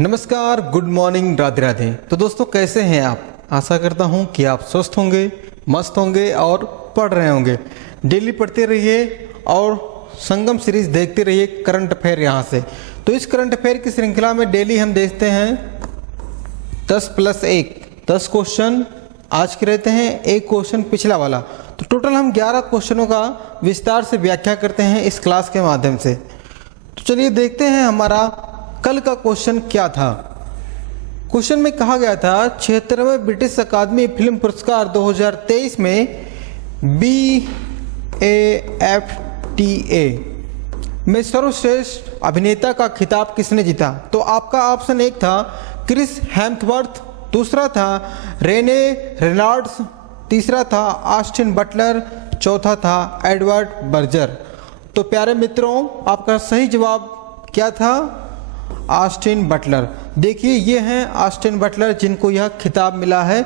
नमस्कार, good morning, Radhe Radhe. तो दोस्तों कैसे हैं आप? आशा करता हूं कि आप स्वस्थ होंगे, मस्त होंगे और पढ़ रहे होंगे। डेली पढ़ते रहिए और संगम सीरीज देखते रहिए करंट अफेयर यहाँ से। तो इस करंट अफेयर की श्रृंखला में डेली हम देखते हैं 10+1 10 क्वेश्चन आज के रहते हैं, एक क्वेश्चन पिछला वाला। तो टोटल हम 11 क्वेश्चनों का विस्तार से व्याख्या करते हैं इस क्लास के माध्यम से। तो चलिए देखते हैं हमारा कल का क्वेश्चन क्या था। क्वेश्चन में कहा गया था 76वें ब्रिटिश अकादमी फिल्म पुरस्कार 2023 में BAFTA में सर्वश्रेष्ठ अभिनेता का खिताब किसने जीता? तो आपका ऑप्शन एक था क्रिस हेम्सवर्थ, दूसरा था रेने रेनॉल्ड्स, तीसरा था ऑस्टिन बटलर, चौथा था एडवर्ड बर्जर। तो प्यारे मित्रों, आपका सही जवाब क्या था? Austin Butler. देखिए ये हैं ऑस्टिन बटलर जिनको यह खिताब मिला है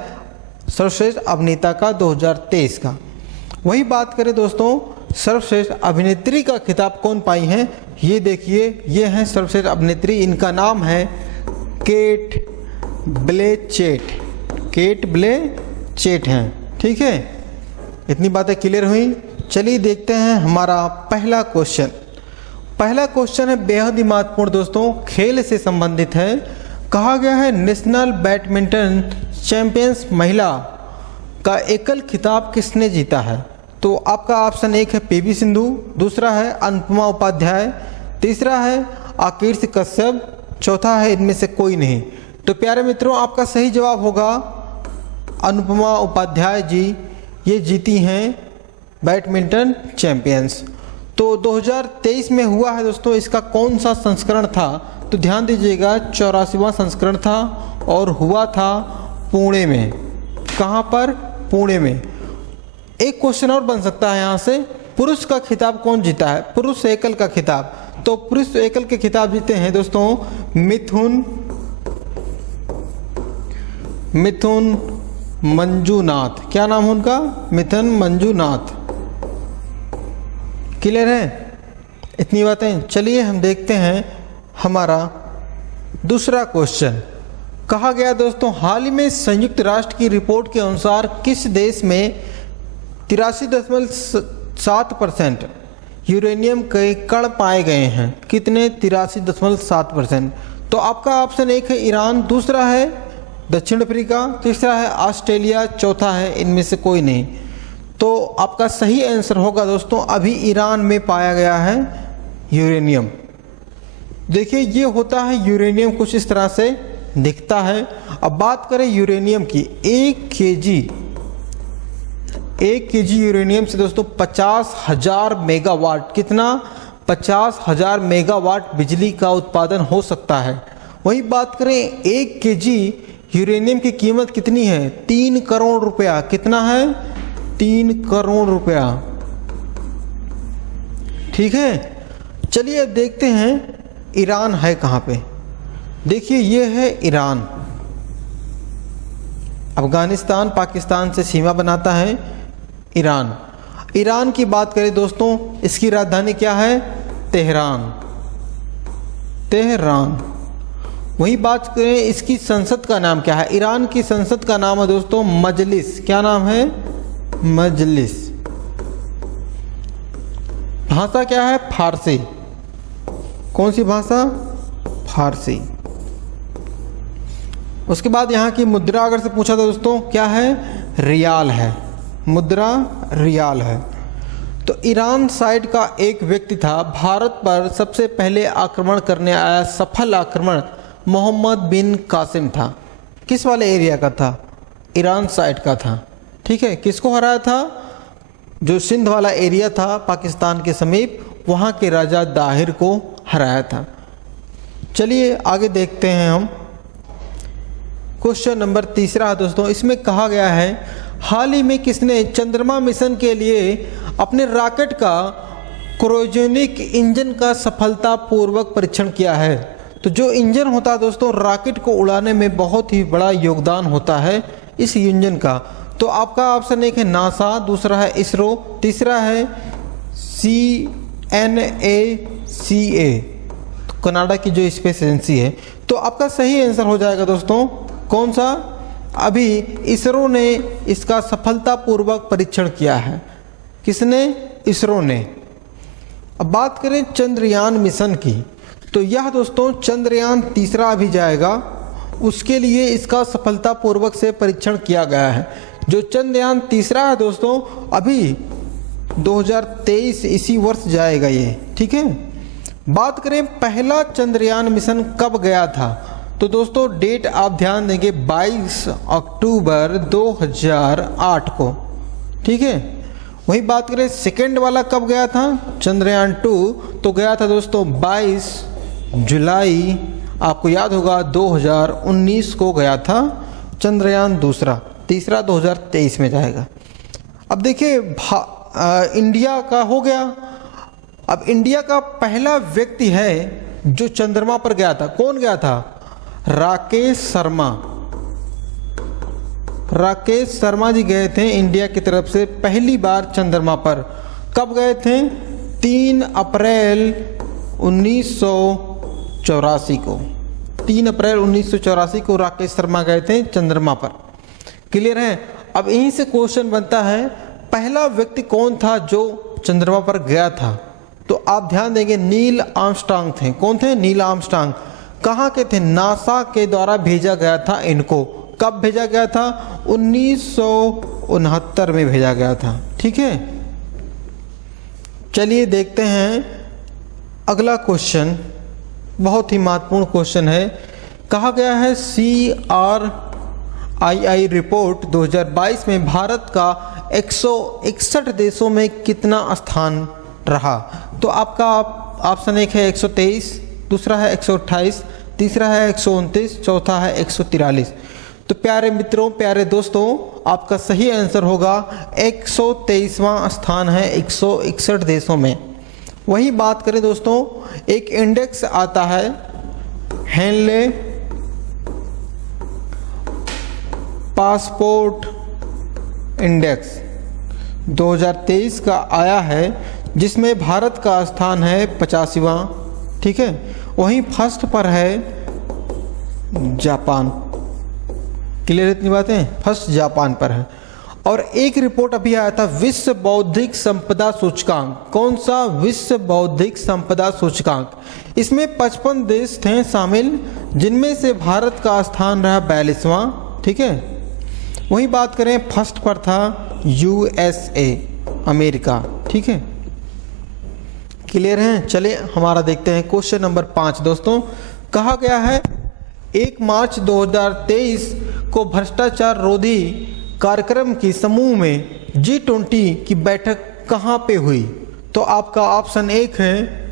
सर्वश्रेष्ठ अभिनेता का 2023 का। वही बात करें दोस्तों, सर्वश्रेष्ठ अभिनेत्री का खिताब कौन पाई हैं? ये देखिए, ये हैं सर्वश्रेष्ठ अभिनेत्री, इनका नाम है केट ब्लैंचेट। केट ब्लैंचेट हैं, ठीक है। इतनी बातें क्लियर हुई। चलिए देखते हैं हमारा पहला क्वेश्चन। पहला क्वेश्चन है बेहद ही महत्वपूर्ण दोस्तों, खेल से संबंधित है। कहा गया है नेशनल बैडमिंटन चैंपियंस महिला का एकल खिताब किसने जीता है? तो आपका ऑप्शन एक है PV सिंधु, दूसरा है अनुपमा उपाध्याय, तीसरा है आकीर्ति कश्यप, चौथा है इनमें से कोई नहीं। तो प्यारे मित्रों, आपका सही जवाब होगा अनुपमा उपाध्याय जी, ये जीती हैं बैडमिंटन चैंपियंस। तो 2023 में हुआ है दोस्तों, इसका कौन सा संस्करण था? तो ध्यान दीजिएगा, 84वां संस्करण था और हुआ था पुणे में। कहाँ पर? पुणे में। एक क्वेश्चन और बन सकता है यहाँ से, पुरुष का खिताब कौन जीता है? पुरुष एकल का खिताब। तो पुरुष एकल के खिताब जीते हैं दोस्तों मिथुन मंजूनाथ। क्या नाम है उनका? मिथुन मंजूनाथ। क्लियर है इतनी बातें? चलिए हम देखते हैं हमारा दूसरा क्वेश्चन। कहा गया दोस्तों, हाल ही में संयुक्त राष्ट्र की रिपोर्ट के अनुसार किस देश में 83.7% यूरेनियम के कण पाए गए हैं? कितने? 83.7%। तो आपका ऑप्शन एक है ईरान, दूसरा है दक्षिण अफ्रीका, तीसरा है ऑस्ट्रेलिया, चौथा है इनमें से कोई नहीं। तो आपका सही आंसर होगा दोस्तों, अभी ईरान में पाया गया है यूरेनियम। देखिए ये होता है यूरेनियम, कुछ इस तरह से दिखता है। अब बात करें यूरेनियम की, 1 केजी यूरेनियम से दोस्तों 50,000 मेगावाट, कितना? 50,000 मेगावाट बिजली का उत्पादन हो सकता है। वही बात करें 1 केजी यूरेनियम की कीमत कितनी है? 3 करोड़ रुपया। कितना है? 3 करोड़ रुपया, ठीक है। चलिए अब देखते हैं ईरान है कहाँ पे। देखिए ये है ईरान, अफगानिस्तान पाकिस्तान से सीमा बनाता है ईरान। ईरान की बात करें दोस्तों, इसकी राजधानी क्या है? तेहरान। वही बात करें इसकी संसद का नाम क्या है? ईरान की संसद का नाम है दोस्तों मजलिस। क्या नाम है? मजलिस। भाषा क्या है? फारसी। कौन सी भाषा? फारसी। उसके बाद यहाँ की मुद्रा अगर से पूछा था दोस्तों, क्या है? रियाल है, मुद्रा रियाल है। तो ईरान साइड का एक व्यक्ति था, भारत पर सबसे पहले आक्रमण करने आया सफल आक्रमण मोहम्मद बिन कासिम था। किस वाले एरिया का था? ईरान साइड का था, ठीक है। किसको हराया था? जो सिंध वाला एरिया था पाकिस्तान के समीप, वहाँ के राजा दाहिर को हराया था। चलिए आगे देखते हैं हम। क्वेश्चन नंबर तीसरा दोस्तों, इसमें कहा गया है हाल ही में किसने चंद्रमा मिशन के लिए अपने रॉकेट का क्रायोजेनिक इंजन का सफलतापूर्वक परीक्षण किया है? तो जो इंजन होता है दोस्तों रॉकेट को उड़ाने में बहुत ही बड़ा योगदान होता है इस इंजन का। तो आपका ऑप्शन एक है नासा, दूसरा है इसरो, तीसरा है CNACA, कनाडा की जो स्पेस एजेंसी है। तो आपका सही आंसर हो जाएगा दोस्तों कौन सा, अभी इसरो ने इसका सफलतापूर्वक परीक्षण किया है। किसने? इसरो ने। अब बात करें चंद्रयान मिशन की, तो यह दोस्तों चंद्रयान तीसरा अभी जाएगा, उसके लिए इसका सफलतापूर्वक से परीक्षण किया गया है। जो चंद्रयान तीसरा है दोस्तों अभी 2023 इसी वर्ष जाएगा ये, ठीक है। बात करें पहला चंद्रयान मिशन कब गया था, तो दोस्तों डेट आप ध्यान देंगे 22 अक्टूबर 2008 को, ठीक है। वही बात करें सेकेंड वाला कब गया था, चंद्रयान 2, तो गया था दोस्तों 22 जुलाई, आपको याद होगा 2019 को गया था चंद्रयान दूसरा। तीसरा 2023 में जाएगा। अब देखिए इंडिया का हो गया। अब इंडिया का पहला व्यक्ति है जो चंद्रमा पर गया था, कौन गया था? राकेश शर्मा। राकेश शर्मा जी गए थे इंडिया की तरफ से पहली बार चंद्रमा पर। कब गए थे? 3 अप्रैल 1984 को। 3 अप्रैल 1984 को राकेश शर्मा गए थे चंद्रमा पर। क्लियर है? अब यहीं से क्वेश्चन बनता है पहला व्यक्ति कौन था जो चंद्रमा पर गया था, तो आप ध्यान देंगे नील आर्मस्ट्रांग थे। कौन थे? Neil Armstrong. कहाँ के थे? नासा के द्वारा भेजा गया था इनको। कब भेजा गया था? 1969 में भेजा गया था, ठीक है। चलिए देखते हैं अगला क्वेश्चन, बहुत ही महत्वपूर्ण क्वेश्चन है। कहा गया है CRII रिपोर्ट 2022 में भारत का 161 देशों में कितना स्थान रहा, तो आपका ऑप्शन एक है 123, दूसरा है 128, तीसरा है 129, चौथा है 143। तो प्यारे मित्रों, प्यारे दोस्तों, आपका सही आंसर होगा 123वां स्थान है 161 देशों में। वही बात करें दोस्तों, एक इंडेक्स आता है हेनले पासपोर्ट इंडेक्स 2023 का आया है, जिसमें भारत का स्थान है 85वां, ठीक है। वहीं फर्स्ट पर है जापान। क्लियर इतनी बातें? फर्स्ट जापान पर है। और एक रिपोर्ट अभी आया था विश्व बौद्धिक संपदा सूचकांक। कौन सा? विश्व बौद्धिक संपदा सूचकांक। इसमें 55 देश थे शामिल, जिनमें से भारत का स्थान रहा 42वां, ठीक है। वही बात करें फर्स्ट पर था USA अमेरिका, ठीक है। क्लियर है? चलिए हमारा देखते हैं क्वेश्चन नंबर 5 दोस्तों। कहा गया है 1 मार्च 2023 को भ्रष्टाचार रोधी कार्यक्रम की समूह में G20 की बैठक कहाँ पे हुई, तो आपका ऑप्शन एक है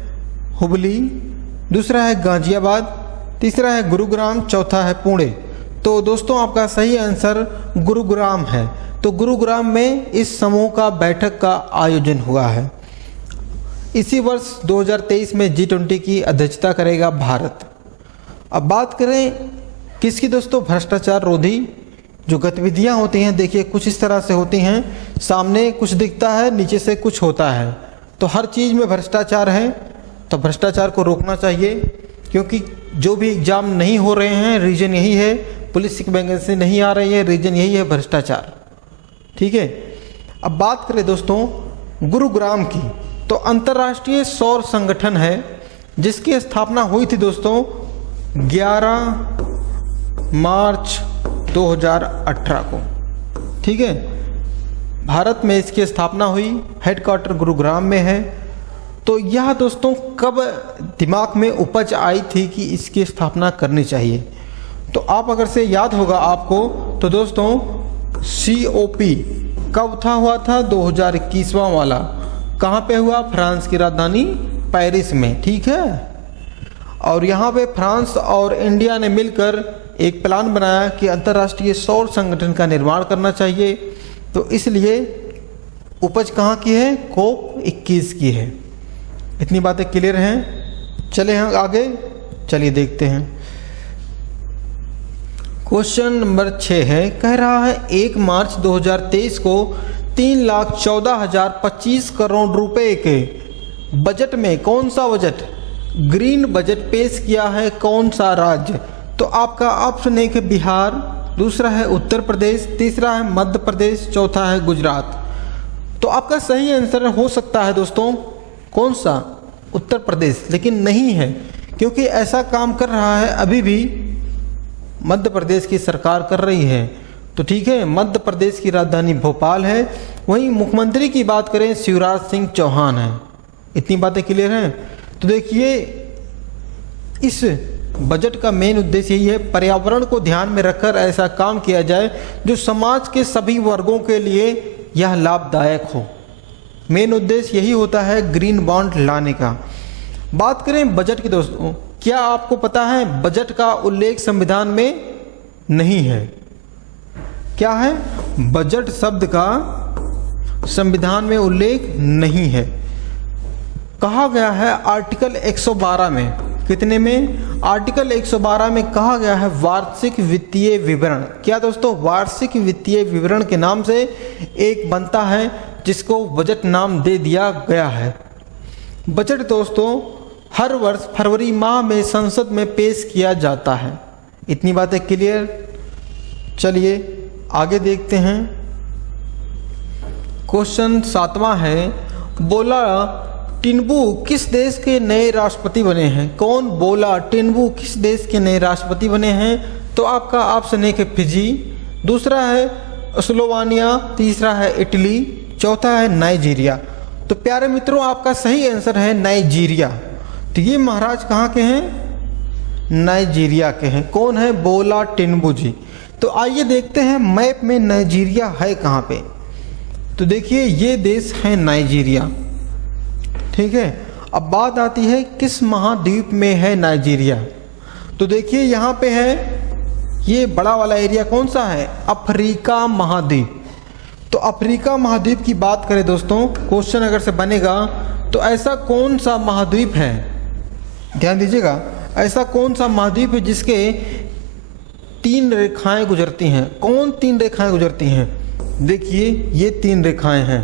हुबली, दूसरा है गाजियाबाद, तीसरा है गुरुग्राम, चौथा है पुणे। तो दोस्तों आपका सही आंसर गुरुग्राम है। तो गुरुग्राम में इस समूह का बैठक का आयोजन हुआ है। इसी वर्ष 2023 में G20 की अध्यक्षता करेगा भारत। अब बात करें किसकी दोस्तों? भ्रष्टाचार रोधी जो गतिविधियां होती हैं, देखिए कुछ इस तरह से होती हैं, सामने कुछ दिखता है, नीचे से कुछ होता है। तो हर चीज़ में भ्रष्टाचार है, तो भ्रष्टाचार को रोकना चाहिए, क्योंकि जो भी एग्जाम नहीं हो रहे हैं रीजन यही है, पुलिस की वैकेंसी नहीं आ रही है रीजन यही है, भ्रष्टाचार, ठीक है। अब बात करें दोस्तों गुरुग्राम की, तो अंतर्राष्ट्रीय सौर संगठन है, जिसकी स्थापना हुई थी दोस्तों 11 मार्च 2018 को, ठीक है। भारत में इसकी स्थापना हुई, हेडक्वार्टर गुरुग्राम में है। तो यह दोस्तों कब दिमाग में उपज आई थी कि इसकी स्थापना करनी चाहिए, तो आप अगर से याद होगा आपको, तो दोस्तों COP कब हुआ था? 2021वां वाला। कहाँ पे हुआ? फ्रांस की राजधानी पेरिस में, ठीक है। और यहाँ पे फ्रांस और इंडिया ने मिलकर एक प्लान बनाया कि अंतर्राष्ट्रीय सौर संगठन का निर्माण करना चाहिए। तो इसलिए उपज कहाँ की है? COP 21 की है। इतनी बातें क्लियर हैं? चले हम आगे, चलिए देखते हैं। क्वेश्चन नंबर 6 है, कह रहा है 1 मार्च 2023 को 3,14,025 करोड़ रुपए के बजट में कौन सा बजट ग्रीन बजट पेश किया है कौन सा राज्य? तो आपका ऑप्शन एक है बिहार, दूसरा है उत्तर प्रदेश, तीसरा है मध्य प्रदेश, चौथा है गुजरात। तो आपका सही आंसर हो सकता है दोस्तों कौन सा? उत्तर प्रदेश, लेकिन नहीं है, क्योंकि ऐसा काम कर रहा है अभी भी मध्य प्रदेश की सरकार कर रही है। तो ठीक है, मध्य प्रदेश की राजधानी भोपाल है। वहीं मुख्यमंत्री की बात करें शिवराज सिंह चौहान है। इतनी बातें क्लियर हैं? तो देखिए, इस बजट का मेन उद्देश्य यही है, पर्यावरण को ध्यान में रखकर ऐसा काम किया जाए जो समाज के सभी वर्गों के लिए यह लाभदायक हो। मेन उद्देश्य यही होता है ग्रीन बॉन्ड लाने का। बात करें बजट की दोस्तों, क्या आपको पता है बजट का उल्लेख संविधान में नहीं है? क्या है? बजट शब्द का संविधान में उल्लेख नहीं है। कहा गया है आर्टिकल 112 में, कितने में? आर्टिकल 112 में कहा गया है वार्षिक वित्तीय विवरण। क्या दोस्तों? वार्षिक वित्तीय विवरण के नाम से एक बनता है जिसको बजट नाम दे दिया गया है। बजट दोस्तों हर वर्ष फरवरी माह में संसद में पेश किया जाता है। इतनी बातें क्लियर? चलिए आगे देखते हैं। क्वेश्चन 7वां है, बोला टिन्बू किस देश के नए राष्ट्रपति बने हैं? कौन? बोला टिन्बू किस देश के नए राष्ट्रपति बने हैं? तो आपका ऑप्शन एक है फिजी, दूसरा है स्लोवानिया, तीसरा है इटली, चौथा है नाइजीरिया। तो प्यारे मित्रों, आपका सही आंसर है नाइजीरिया। तो ये महाराज कहाँ के हैं? नाइजीरिया के हैं। कौन है? बोला टिन्बू जी। तो आइए देखते हैं मैप में नाइजीरिया है कहाँ पे। तो देखिए, ये देश है नाइजीरिया, ठीक है। अब बात आती है किस महाद्वीप में है नाइजीरिया? तो देखिए यहाँ पे है, ये बड़ा वाला एरिया कौन सा है? अफ्रीका महाद्वीप। तो अफ्रीका महाद्वीप की बात करें दोस्तों, क्वेश्चन अगर से बनेगा तो ऐसा कौन सा महाद्वीप है, ध्यान दीजिएगा, ऐसा कौन सा महाद्वीप है जिसके 3 रेखाएं गुजरती हैं? कौन 3 रेखाएं गुजरती हैं? देखिए ये 3 रेखाएं हैं।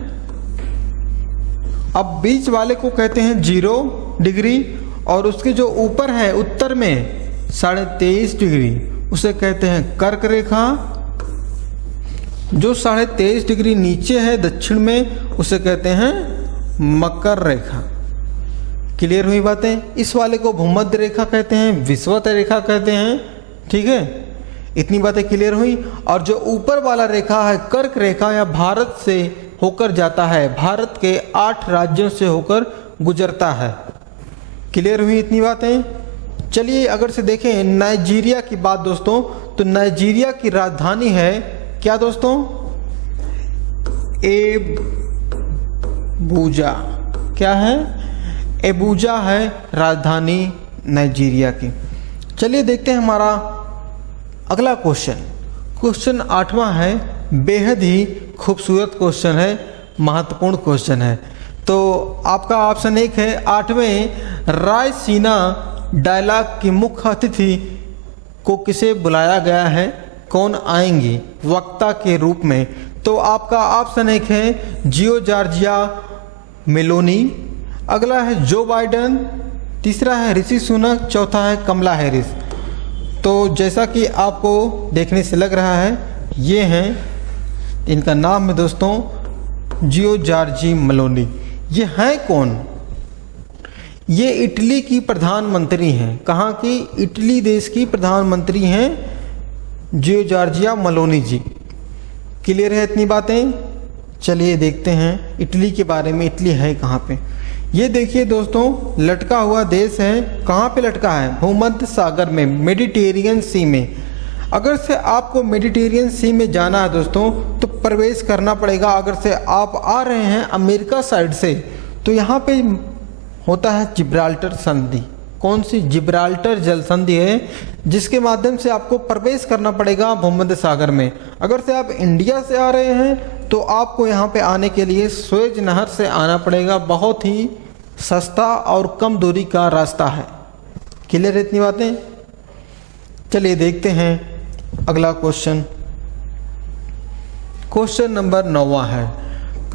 अब बीच वाले को कहते हैं 0 डिग्री, और उसके जो ऊपर है उत्तर में 23.5 डिग्री, उसे कहते हैं कर्क रेखा। जो 23.5 डिग्री नीचे है दक्षिण में, उसे कहते हैं मकर रेखा। क्लियर हुई बातें? इस वाले को भूमध्य रेखा कहते हैं, विषुवत रेखा कहते हैं, ठीक है। इतनी बातें क्लियर हुई। और जो ऊपर वाला रेखा है कर्क रेखा, या भारत से होकर जाता है, भारत के 8 राज्यों से होकर गुजरता है। क्लियर हुई इतनी बातें? चलिए अगर से देखें नाइजीरिया की बात दोस्तों, तो नाइजीरिया की राजधानी है क्या दोस्तों? एबूजा। क्या है? एबूजा है राजधानी नाइजीरिया की। चलिए देखते हैं हमारा अगला क्वेश्चन। क्वेश्चन 8वां है, बेहद ही खूबसूरत क्वेश्चन है, महत्वपूर्ण क्वेश्चन है। तो आपका ऑप्शन एक है 8वें रायसीना डायलॉग की मुख्य अतिथि को किसे बुलाया गया है? कौन आएंगी वक्ता के रूप में? तो आपका ऑप्शन एक है जियोर्जिया मेलोनी, अगला है जो बाइडेन, तीसरा है ऋषि सुनक, चौथा है कमला हैरिस। तो जैसा कि आपको देखने से लग रहा है, ये हैं, इनका नाम है दोस्तों जियोर्जिया मेलोनी। ये हैं कौन? ये इटली की प्रधानमंत्री हैं। कहाँ की? इटली देश की प्रधानमंत्री हैं जियोर्जिया मेलोनी जी। क्लियर है इतनी बातें? चलिए देखते हैं इटली के बारे में। इटली है कहाँ पे? ये देखिए दोस्तों, लटका हुआ देश है। कहाँ पे लटका है? भूमध्य सागर में, मेडिटेरियन सी में। अगर से आपको मेडिटेरियन सी में जाना है दोस्तों, तो प्रवेश करना पड़ेगा। अगर से आप आ रहे हैं अमेरिका साइड से, तो यहाँ पे होता है जिब्राल्टर संधि। कौन सी? जिब्राल्टर जल संधि है, जिसके माध्यम से आपको प्रवेश करना पड़ेगा भूमध्य सागर में। अगर से आप इंडिया से आ रहे हैं, तो आपको यहाँ पे आने के लिए सुएज नहर से आना पड़ेगा। बहुत ही सस्ता और कम दूरी का रास्ता है। क्लियर है इतनी बातें? चलिए देखते हैं अगला क्वेश्चन। क्वेश्चन नंबर 9वां है,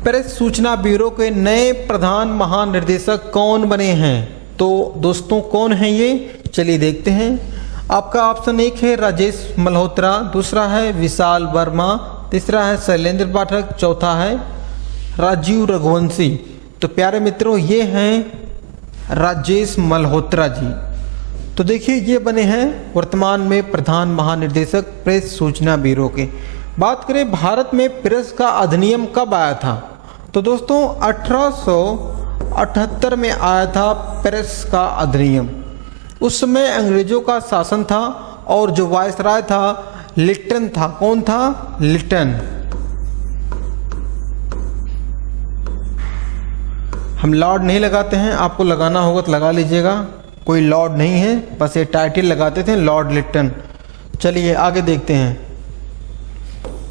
प्रेस सूचना ब्यूरो के नए प्रधान महानिदेशक कौन बने हैं? तो दोस्तों कौन है ये, चलिए देखते हैं। आपका ऑप्शन 1 है राजेश मल्होत्रा, दूसरा है विशाल वर्मा, तीसरा है शैलेंद्र पाठक, चौथा है राजीव रघुवंशी। तो प्यारे मित्रों ये हैं राजेश मल्होत्रा जी। तो देखिए ये बने हैं वर्तमान में प्रधान महानिदेशक प्रेस सूचना ब्यूरो के। बात करें भारत में प्रेस का अधिनियम कब आया था, तो दोस्तों 1878 में आया था प्रेस का अधिनियम। उस समय अंग्रेजों का शासन था और जो वायसराय था लिटन था। कौन था? लिटन। हम लॉर्ड नहीं लगाते हैं, आपको लगाना होगा तो लगा लीजिएगा, कोई लॉर्ड नहीं है, बस ये टाइटल लगाते थे लॉर्ड लिटन। चलिए आगे देखते हैं।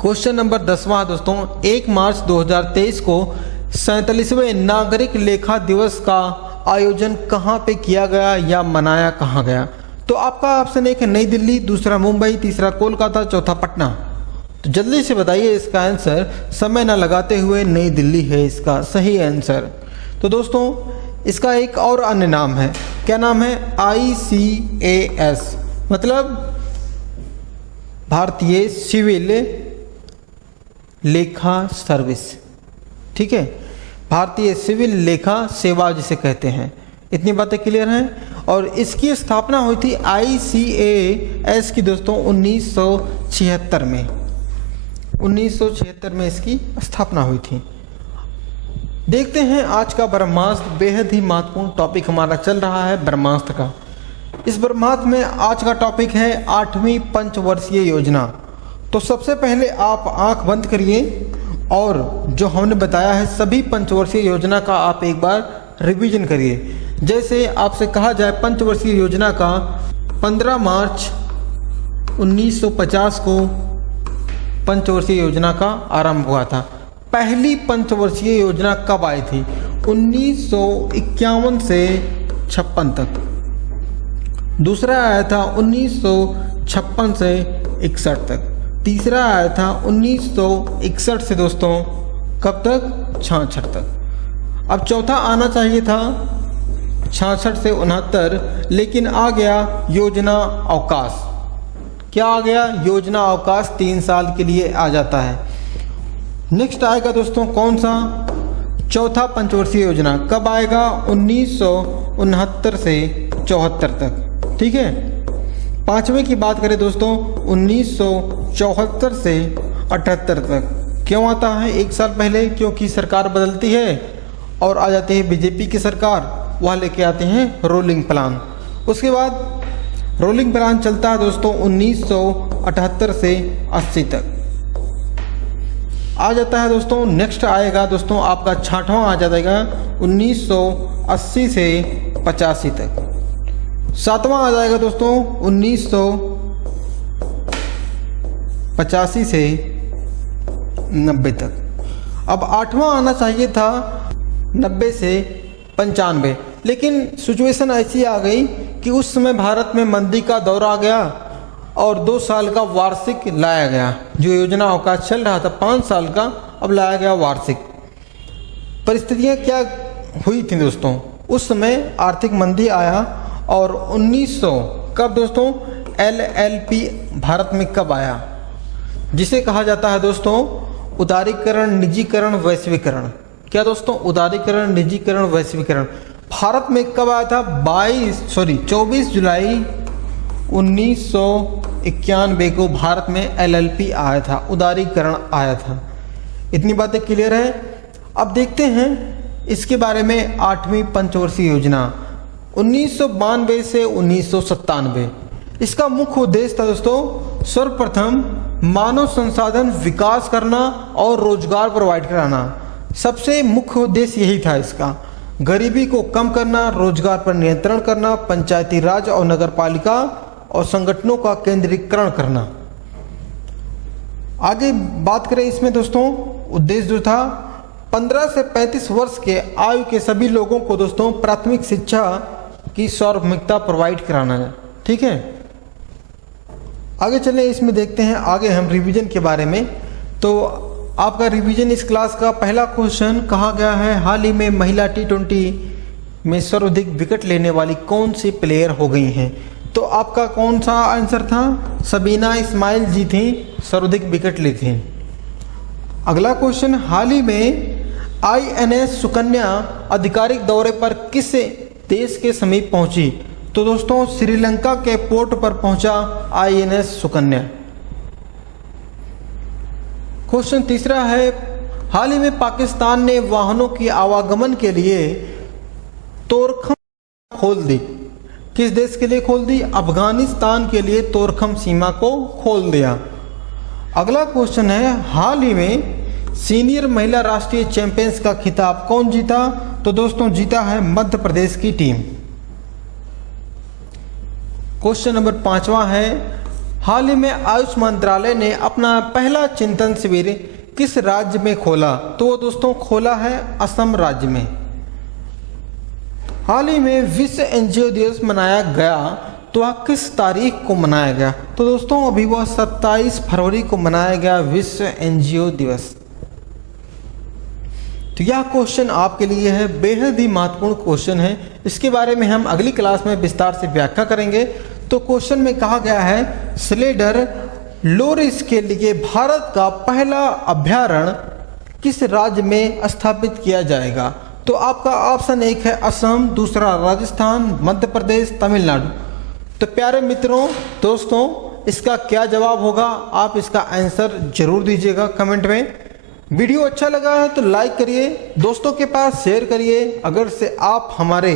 क्वेश्चन नंबर 10वां दोस्तों, 1 मार्च 2023 को 47वें नागरिक लेखा दिवस का आयोजन कहाँ पे किया गया या मनाया कहाँ गया? तो आपका ऑप्शन 1 है नई दिल्ली, दूसरा मुंबई, तीसरा कोलकाता, चौथा पटना। तो जल्दी से बताइए इसका आंसर, समय ना लगाते हुए नई दिल्ली है इसका सही आंसर। तो दोस्तों इसका एक और अन्य नाम है, क्या नाम है? ICAS, मतलब भारतीय सिविल लेखा सर्विस। ठीक है, भारतीय सिविल लेखा सेवा जिसे कहते हैं। इतनी बातें क्लियर हैं। और इसकी स्थापना हुई थी ICAS की दोस्तों 1976 में। 1976 में इसकी स्थापना हुई थी। देखते हैं आज का ब्रह्मास्त्र, बेहद ही महत्वपूर्ण टॉपिक हमारा चल रहा है ब्रह्मास्त्र का। इस ब्रह्मास्त्र में आज का टॉपिक है 8वीं पंचवर्षीय योजना। तो सबसे पहले आप आंख बंद करिए और जो हमने बताया है सभी पंचवर्षीय योजना का आप एक बार रिवीजन करिए। जैसे आपसे कहा जाए पंचवर्षीय योजना का 15 मार्च 1950 को पंचवर्षीय योजना का आरंभ हुआ था। पहली पंचवर्षीय योजना कब आई थी? 1951 से 56 तक। दूसरा आया था 1956 से 61 तक। तीसरा आया था 1961 से दोस्तों कब तक? 66 तक। अब चौथा आना चाहिए था 66 से 69, लेकिन आ गया योजना अवकाश। क्या आ गया? योजना अवकाश 3 साल के लिए आ जाता है। नेक्स्ट आएगा दोस्तों कौन सा? चौथा पंचवर्षीय योजना कब आएगा? 1969 से 74 तक। ठीक है। पांचवें की बात करें दोस्तों 1974 से 78 तक। क्यों आता है एक साल पहले? क्योंकि सरकार बदलती है और आ जाती है बीजेपी की सरकार, वह लेके आते हैं रोलिंग प्लान। उसके बाद रोलिंग प्लान चलता है दोस्तों 1978 से 80 तक आ जाता है दोस्तों। नेक्स्ट आएगा दोस्तों आपका 6वां आ जाएगा 1980 से 85 तक। 7वां आ जाएगा दोस्तों 1985 से 90 तक। अब 8वां आना चाहिए था 90 से 95, लेकिन सिचुएशन ऐसी आ गई कि उस समय भारत में मंदी का दौर आ गया और 2 साल का वार्षिक लाया गया। जो योजना अवकाश चल रहा था 5 साल का, अब लाया गया वार्षिक। परिस्थितियाँ क्या हुई थी दोस्तों? उस समय आर्थिक मंदी आया और 1900 कब दोस्तों LLP भारत में कब आया, जिसे कहा जाता है दोस्तों उदारीकरण, निजीकरण, वैश्वीकरण। क्या दोस्तों? उदारीकरण, निजीकरण, वैश्वीकरण भारत में कब आया था? 24 जुलाई 1991 को भारत में LLP आया था, उदारीकरण आया था। इतनी बातें क्लियर है। अब देखते हैं इसके बारे में 8वीं पंचवर्षीय योजना 1992 से 1997। इसका मुख्य उद्देश्य था दोस्तों सर्वप्रथम मानव संसाधन विकास करना और रोजगार प्रोवाइड कराना। सबसे मुख्य उद्देश्य यही था इसका। गरीबी को कम करना, रोजगार पर नियंत्रण करना, पंचायती राज और नगरपालिका और संगठनों का केंद्रीकरण करना। आगे बात करें इसमें दोस्तों उद्देश्य जो था 15 से 35 वर्ष के आयु के सभी लोगों को दोस्तों प्राथमिक शिक्षा की सार्वभौमिकता प्रोवाइड कराना है। ठीक है। आगे चलें, इसमें देखते हैं आगे हम रिवीजन के बारे में। तो आपका रिवीजन इस क्लास का पहला क्वेश्चन कहा गया है हाल ही में महिला T20 में सर्वाधिक विकेट लेने वाली कौन सी प्लेयर हो गई हैं? तो आपका कौन सा आंसर था? सबीना इस्माइल जी थी, सर्वाधिक विकेट ली थी। अगला क्वेश्चन, हाल ही में INS सुकन्या आधिकारिक दौरे पर किस देश के समीप पहुंची? तो दोस्तों श्रीलंका के पोर्ट पर पहुंचा INS सुकन्या। क्वेश्चन तीसरा है, हाल ही में पाकिस्तान ने वाहनों की आवागमन के लिए तोरखम खोल दी। किस देश के लिए खोल दी? अफगानिस्तान के लिए तोरखम सीमा को खोल दिया। अगला क्वेश्चन है, हाल ही में सीनियर महिला राष्ट्रीय चैंपियंस का खिताब कौन जीता? तो दोस्तों जीता है मध्य प्रदेश की टीम। क्वेश्चन नंबर 5वां है, हाल ही में आयुष मंत्रालय ने अपना पहला चिंतन शिविर किस राज्य में खोला? तो दोस्तों खोला है असम राज्य में। हाल ही में विश्व एनजीओ दिवस मनाया गया, तो वह किस तारीख को मनाया गया? तो दोस्तों अभी वह 27 फरवरी को मनाया गया विश्व एनजीओ दिवस। तो यह क्वेश्चन आपके लिए है, बेहद ही महत्वपूर्ण क्वेश्चन है। इसके बारे में हम अगली क्लास में विस्तार से व्याख्या करेंगे। तो क्वेश्चन में कहा गया है, स्लेडर लोरिस के लिए भारत का पहला अभयारण्य किस राज्य में स्थापित किया जाएगा? तो आपका ऑप्शन 1 है असम, दूसरा राजस्थान, मध्य प्रदेश, तमिलनाडु। तो प्यारे मित्रों, दोस्तों, इसका क्या जवाब होगा? आप इसका आंसर जरूर दीजिएगा कमेंट में। वीडियो अच्छा लगा है तो लाइक करिए, दोस्तों के पास शेयर करिए। अगर से आप हमारे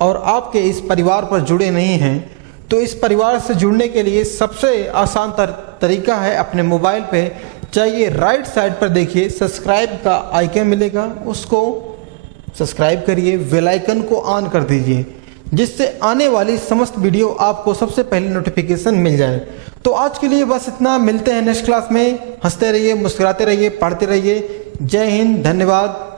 और आपके इस परिवार पर जुड़े नहीं हैं, तो इस परिवार से जुड़ने के लिए सबसे आसान तरीका है, अपने मोबाइल पे चाहिए राइट साइड पर देखिए सब्सक्राइब का आइकन मिलेगा, उसको सब्सक्राइब करिए, बेल आइकन को ऑन कर दीजिए, जिससे आने वाली समस्त वीडियो आपको सबसे पहले नोटिफिकेशन मिल जाए। तो आज के लिए बस इतना, मिलते हैं नेक्स्ट क्लास में। हंसते रहिए, मुस्कुराते रहिए, पढ़ते रहिए। जय हिंद, धन्यवाद।